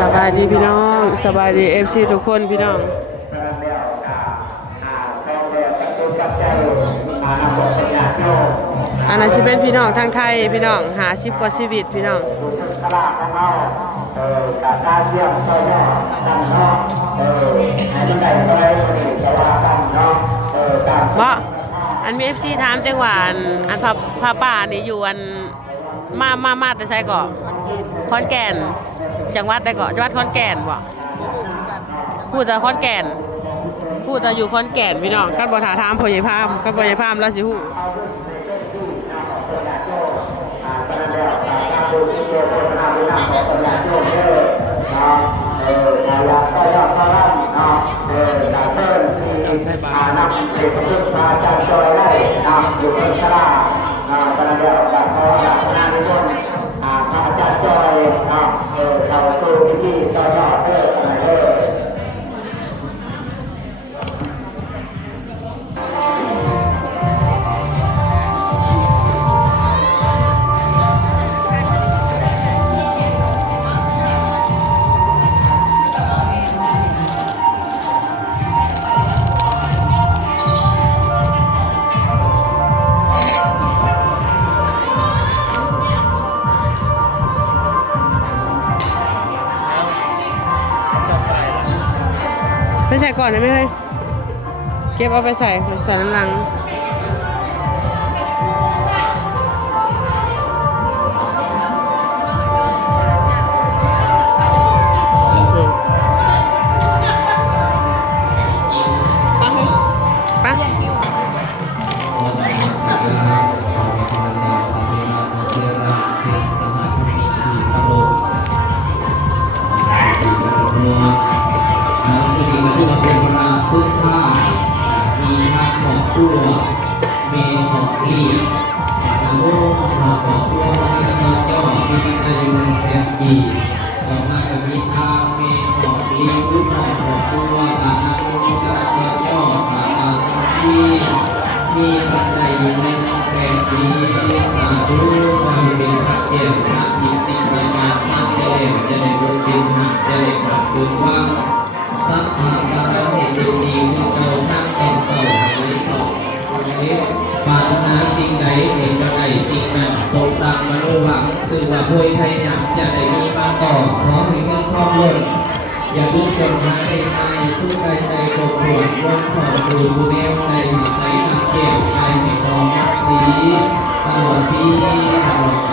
สบายดีพี่น้องสบายดีFCทุกคนพี่น้องอันนั้นสิเป็นพี่น้องทางไทยพี่น้อง50กว่าชีวิตพี่น้องบ่อันมี FC ถามจังหวะอันพาป่านี่อยู่อันมาแต่ไสก็ขอนแก่นจังหวัดใดก็จังหวัดขอนแก่นบ่พูดแต่ขอนแก่นพูดแต่อยู่ขอนแก่นพี่น้องคันบ่ถาถามพ่อใหญ่พามคันพ่อใหญ่พามแล้วสิฮู้ไปใส่ก่อนได้ไหมเฮ้ยเก็บเอาไปใส่น้ำลังซึ่งผ้ามีทั้งของตัวเมนของพี่ของลูกของตัวที่เราย่อที่มันจะอยู่ในเสียงกีต่อมาก็มีทางเมนของพี่ลูกของตัวตาหน้าลูกที่เราย่อตาตาสังกีมีปัจจัยอยู่ในเสียงกีสาธุความเป็นขัดเกลขัดจิตติปัญญาขัดเกลจะได้บุญเป็นหักจะได้ขัดคืนว่างสัพพะบารมีที่มีพุทธเจ้าทั้งเป็นเสาในสองนี้ปรารถนาสิ่งใดเองจะได้สิ่งนั้นสมดังมโนหวังคือว่าพวยไทยอยากจะได้มีมาต่อพร้อมมีเงินครอบล้นอย่าบุกจนหาได้ใจสู้ใจใจกดปวดวนขอดูแนวใจใจนักเกี่ยวใจในกองนักสีตลอดปีตลอดไป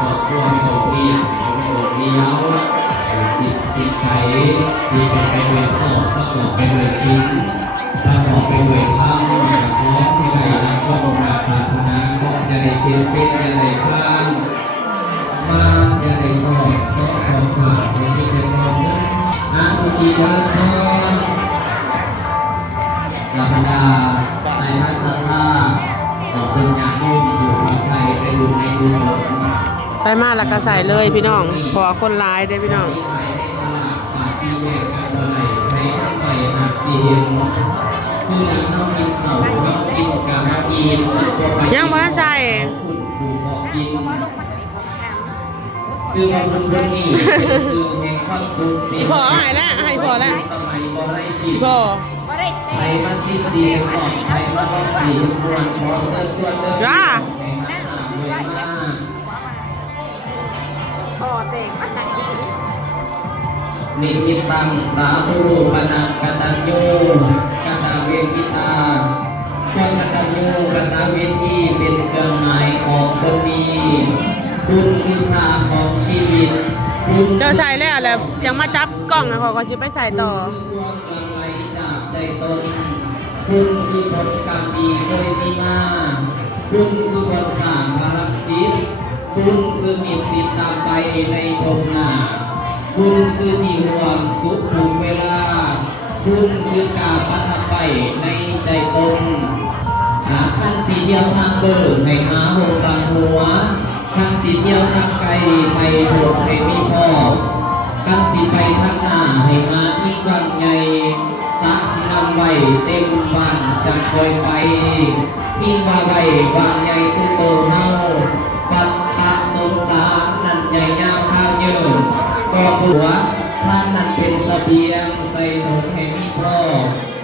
ขอบตัวมีโอเพียมีโอเพียวจิตใจที่เป็นไปด้วยสอบประกอบไปด้วยสิ่งประกอบไปด้วยธรรมพร้อมที่ใดนั้นก็ประมาทปรารถนาก็จะได้เป็นจะได้พลานมาจะได้ต่อเพราะความขาดในที่จะต่อนั้นอาสุจิเจริญพรลาบรรดาในพระสัทธาต่อเป็นญาติโยมอยู่ที่ไทยไปอยู่ในกุศลไปมาแล้วก็ใส่เลยพี่น้องเพราะคนร้ายได้พี่น้องยังบ่ได้ใส่อีพอหายแล้วหายพอแล้วอีพอจ้านิมิตังสาธุปนังกตัญญูกตเวทิตาความกตัญญูกตเวทีเป็นเครื่องหมายของคนดีคุณคือทางของชีวิตเจ้าใส่แล้วแหละยังมาจับกล้องนะขอชิไปใส่ต่อคุณคือผลกรรมดีเคยมีมาคุณคือคนสร้างบารมีจิตคุณคือมีติดตามไปในภพหน้าคุณคือที่ห่วงสุขทุกเวลาคุณคือการพัฒนาไปในใจตนขั้นสีเดียวทางเบอร์ให้มาโหตังหัวขั้นสีเดียวทางไกลไปโหดให้มีพ่อขั้นสีไปทางหน้าให้มาที่กว้างใหญ่ตักนำไว้เต็มบ้านจำคอยไปที่ว่าไว้วางใหญ่คือโตเฮาปัตตะสงสารนั่นใหญ่ยาว เยอะก็ผัวท่านนั้นเป็นเสบียงใส่ถุงให้มีพ่อ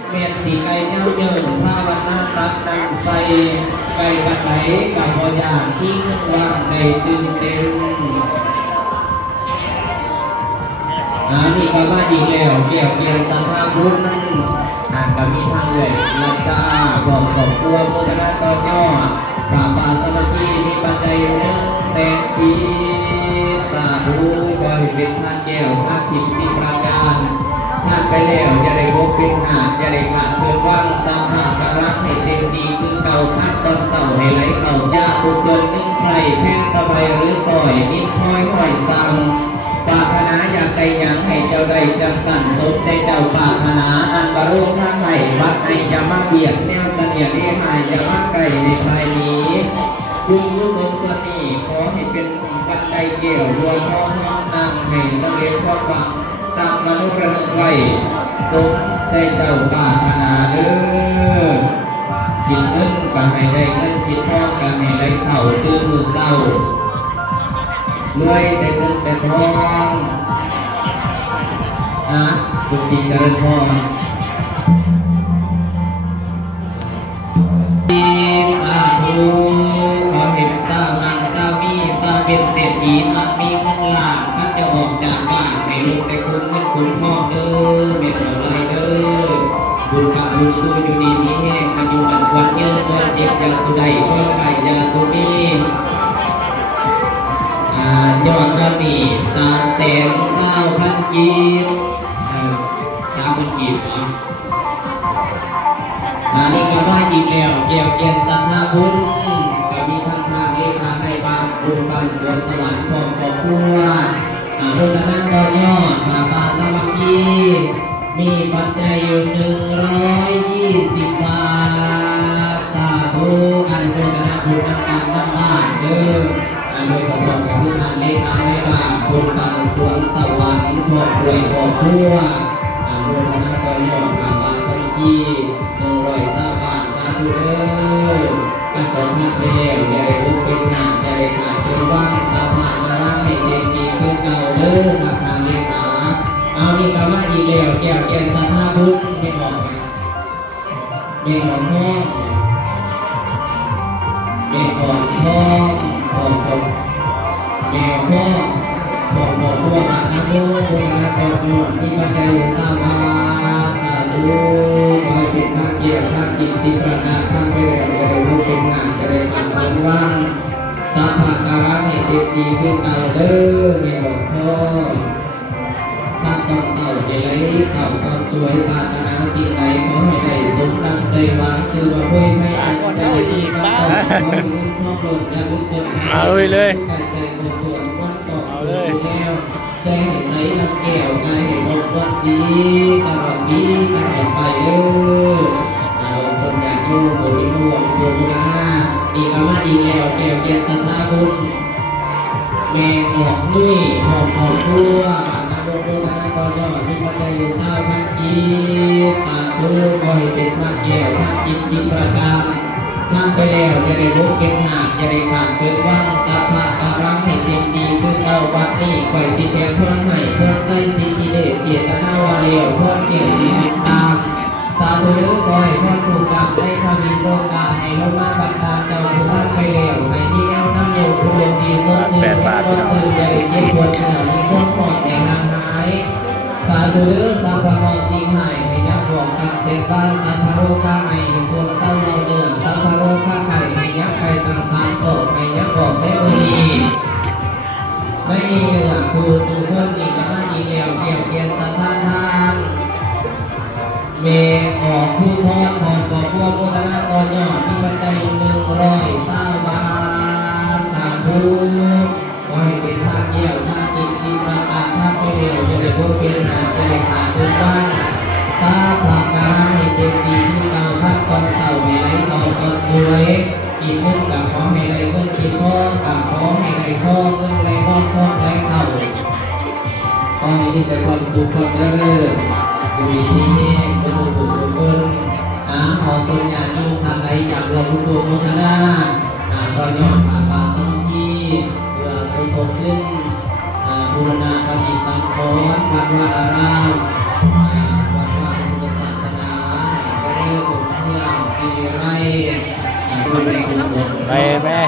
เมียนสีไก่เน่าเยินผ้าวันหน้าตักนั่งใส่ไก่บัดไหลกับพอยางที่ว่างในตึงเต็มนี่ก็มาอีกแล้วเกี่ยวเกี่ยวสภาพรุ่นก็มีทางเลยลักกาบอกขอบตัวโมทนาต่อย่อปราบปราสมาธิมีปัจจัย100,000 ปีสาธุขอให้เป็นท่านแก้วท่านทิพย์ที่ประการท่านไปแล้วจะได้พบเป็นหาจะได้ขาดเพื่อว่างสัมผัสการักให้เต็มดีคือเก่าพัดตอนเสาให้ไหลเก่ายาบุญยนต์นึ่งใส่แพ่งสบายหรือซอยนิ่ห้อยห้อยสั่งปรารถนาอยากได้ยังให้เจ้าได้จังสั่นสมใจเจ้าปรารถนาอันบรรลุทางไหนวัดให้จะมาเบียดแนวเสนียดหายจะมาไก่ในภายนี้คุณผู้ทรงสนีขอให้เป็นปัจจัยเกี่ยวรวมพร้อมน้อมนำให้สำเร็จความหวังตามมนุษย์ระดับไว้สมใจเจ้าปรารถนาเด้อคิดเงินก็ให้ได้เงินคิดทองก็ให้ได้เข่าตื่นมือเศร้ารวยแต่เงินแต่ทองนะสุขีเจริญพรสาธุขอเห็นสามังสามีสาเป็นเศรษฐีมักมีเงินล้านมันจะออกจากบ้านให้ลูกแต่คุณเงินคุณพ่อเด้อเม็ดอะไรเด้อบุญกับบุญสู้อยู่ดีมีแห้งอายุอันวันยืนวันเจ็บยาสุใดช่วยไปยาสุมียอดกระบี่390,000 กีบ3,000 กีบนี่ก็ได้อีกแล้วเกี่ยวเกียรติศรัทธาบุญก็มีทั้งทางเลขาในบ้านบุญบ้านสวนสวรรค์ของครอบครัวพุทธทาสต่อยอดป่าป่าสมัคคีมีปัจจัยอยู่120 บาทสาธุอันพุทธทาสบุญทำการทำบ้านเด้อโดยเฉพาะกับผู้ทานเลขาในบ้านบุญบ้านสวนสวรรค์ครอบครัวครอบครัวพุทธทาสต่อยอดป่าป่าสมัคคี120 บาทสาธุเด้อตั้งแต่ท่านไปแล้วอย่าได้ลุกเป็นหนักอย่าได้ขาดเป็นว่างสาภาพร่างให้เต็มดีขึ้นเก่าเด้อทางเลขาเอานี่ก็ว่าอีกแล้วแก้วแก่นสภาพบุญไม่ออกเด็กของพ่อเด็กของพ่อของแม่พ่อของพ่อบัตรน้ำโมบุญนาต่อยอดที่ปัจจัยสาภาสาธุขอสิทธิ์ภาคเกียรติภาคกิจสิประการภาคไปแล้วจะได้รู้เป็นงานจะได้ทำเป็นว่างสัพพะการะให้เต็มดีขึ้นเก่าเด้อแม่บอกพ่อท่านตอนเศร้าจะไหลเข่าตอนสวยปรารถนาสิ่งใดขอให้ได้สมตั้งใจหวังคือว่าเพื่อให้อาจจะได้ดีมากขอให้เงินทองหล่นอย่าลืมกดเอาเลยเอาเลยแล้วใจให้ใสลำแก้วใจให้หมดวันสีตลอดปีตลอดไปเด้อเอาคนอยากอยู่บนที่ม่วงโยมนะอีกประมาณอีกแล้วแก้วเกียรติสัทธาบุญแม่ออกลุยหอบตัวนาโมโมทนาต่อยอดที่ปัจจัย20,000 กีบสาธุขอให้เป็นพระแก้วพระกิจสิประการทำไปแล้วจะได้รู้เป็นหากจะได้ขาดเกินว่างสัพพะการังให้เต็มดีคือเก่าวัดนี้ไข่สิแทนเพื่อนใหม่เพื่อนใส่สิกิเลสเจตนาวาเรียวเพื่อนเกี่ยวดีติดตามสาธุเด้อขอให้เพื่อนถูกกรรมได้ทำอินโครงการให้ลงมาบันดาลเจ้าผู้ท่านไปแล้วให้ที่แนวตั้งอยู่ผู้ลงดีสดชื่นก็คือจะได้เยี่ยมควรเกิดมีคนปลอดแต่ห่างหายสาธุเด้อสัพพะมอสิงหายให้ยักษ์บอกกับเสบ้านสัพพะโรข้าให้ส่วนเศร้าเราเดือดสัพพะโรข้าไข่ให้ยักษ์ไข่ต่างสามโตให้ยักษ์บอกได้ดีไม่เหลือครูสุขคนอีกมาอีกแล้วเกี่ยวเกียนสัทธาทานเมออกผู้ทอดพรก่อพวกพุทธนาต่อยอดที่ปัจจัย120 บาทสาธุขอให้เป็นภาคเกี่ยวภาคกิจที่ประการภาคไปเร็วจะได้พบเป็นหาจะได้ขาดเป็นบ้านถ้าภาคการให้เต็มที่ที่เราทักตอนเสาร์ไม่ไหลต่อตอนสวยกินมุ่งกับขอให้ได้เงินกินพ่อกับขอให้ได้พ่อเงินไหลพ่อพ่อไหลเข้าขอให้ที่จะความสุขความเจริญอยู่ดีที่นี่จะดูบุญทุกคนขอต้นญาติโยมทำไรจากหลวงปู่โมทนาต่อยอดป่าป่าสมุทรีเพื่อสมทบขึ้น บูรณะปฏิสังขรณ์วัดวาอารามวัดวาพุทธศาสนาในเรื่องของเที่ยงปีไรดูในกุศล ไปแม่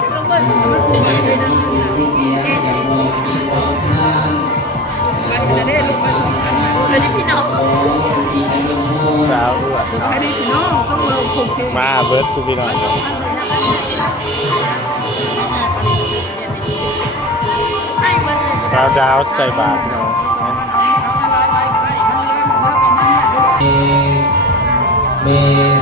ที่เสียอย่างมองกินมองทาน อันนี้พี่น้อง สาวด้วย อันนี้พี่น้องต้องลงคงเท มาเบิร์ดทุกพี่น้อง สาวดาวใส่บาตรพี่น้อง เม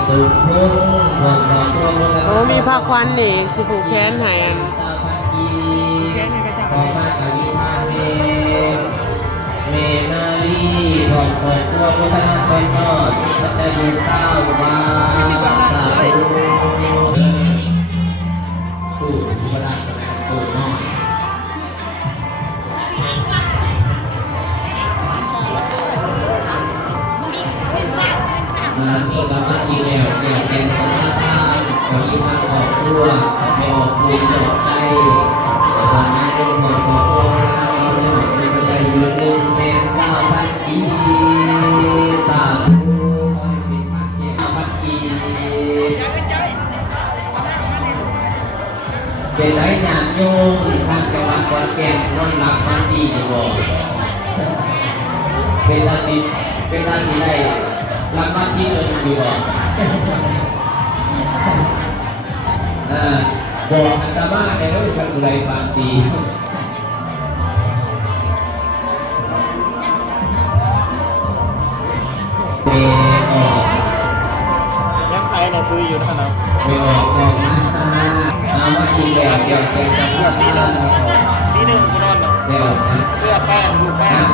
สุพงศ์พวกเราพวกเรา โอ้มีผ้าควันอีกสิผูกแขนให้อัน ตาพันกีขอมาอวิธานเมนาลีบอกเปิดตัวพุทธนาคนยอดที่พระเจ้าอยู่เต้ามาสาธุผู้ที่พระราชประตูน้อยนี่ก็มาอีแล้วเนี่ยเป็นสถานการณ์ของอีทางครอบครัวไม่ออกสื่อหลอกใจวันนั้นเป็นคนขอโทษนะครับเราเนี่ยเป็นปัจจัยอยู่หนึ่งเป็นสาวพันกีตาผู้เป็นพันเจ็ดพันกีเป็นไรงานโยมทางจังหวัดขอนแก่นนอนรับพันดีอยู่บ่เป็นราศีได้รางวัลที่หนึ่งอยู่บ่บอกอันตาบ้าในเรื่องการอะไรบางทีเมออก ยังไปนะซื้ออยู่นะครับ เมออกออกนะมาว่าทีแดงเดียวเต็มกับเพื่อนที่เริ่มไม่ออก นี่หนึ่งกูนอน เมออกนะ เสื้อแป้งลูกแป้ง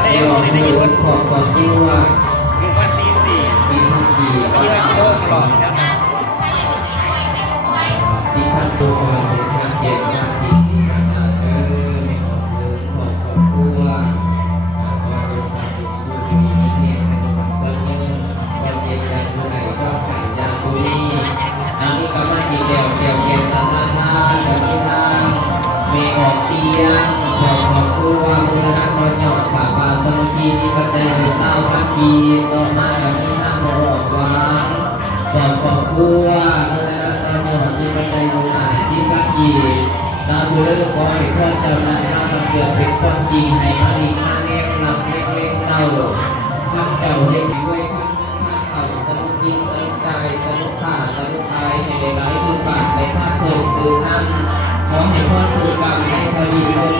เมออกดูขอบขอบที่ว่า ลูกวันตีสี่ ปีพันปี ไม่ได้กิโลตลอดนะครับ ปีพันตัวพันเจ็ดพันสี่พันห้าเมออกดูขอบขอบที่ว่า ว่าเป็นความผิดสูตรที่มีเนี่ยในจังหวัดเชียงใหม่วันเย็นใจสุไหลก็ไข่ยาสุนีอันนี้ก็มาอีกเดียวเกี่ยวเกี่ยวสัมมาทานกับนิทานเมออกเตียงขอบขอบครัวบุญนักรอยหยอดป่าป่าสมุทีมีปัจจัยอยู่เศร้าพักกีต่อมากับนิทานมาบอกว่าขอบขอบครัวบุญนักรอยหยอดมีปัจจัยอยู่หลายที่พักกีสาธุและลูกขอให้พ่อเจ้านั้นมาบังเกิดเป็นความจริงให้มาดีมาแนวหลับเล็กเล็กเศร้าข้าเจ้าให้ด้วยข้างนั้นข้าเข่าสนุกจิตสนุกกายสนุกขาสนุกกายให้ได้ไหลคือปากในภาคเพิ่มคือน้ำขอให้พ่อถูกกรรมในพอดีโดย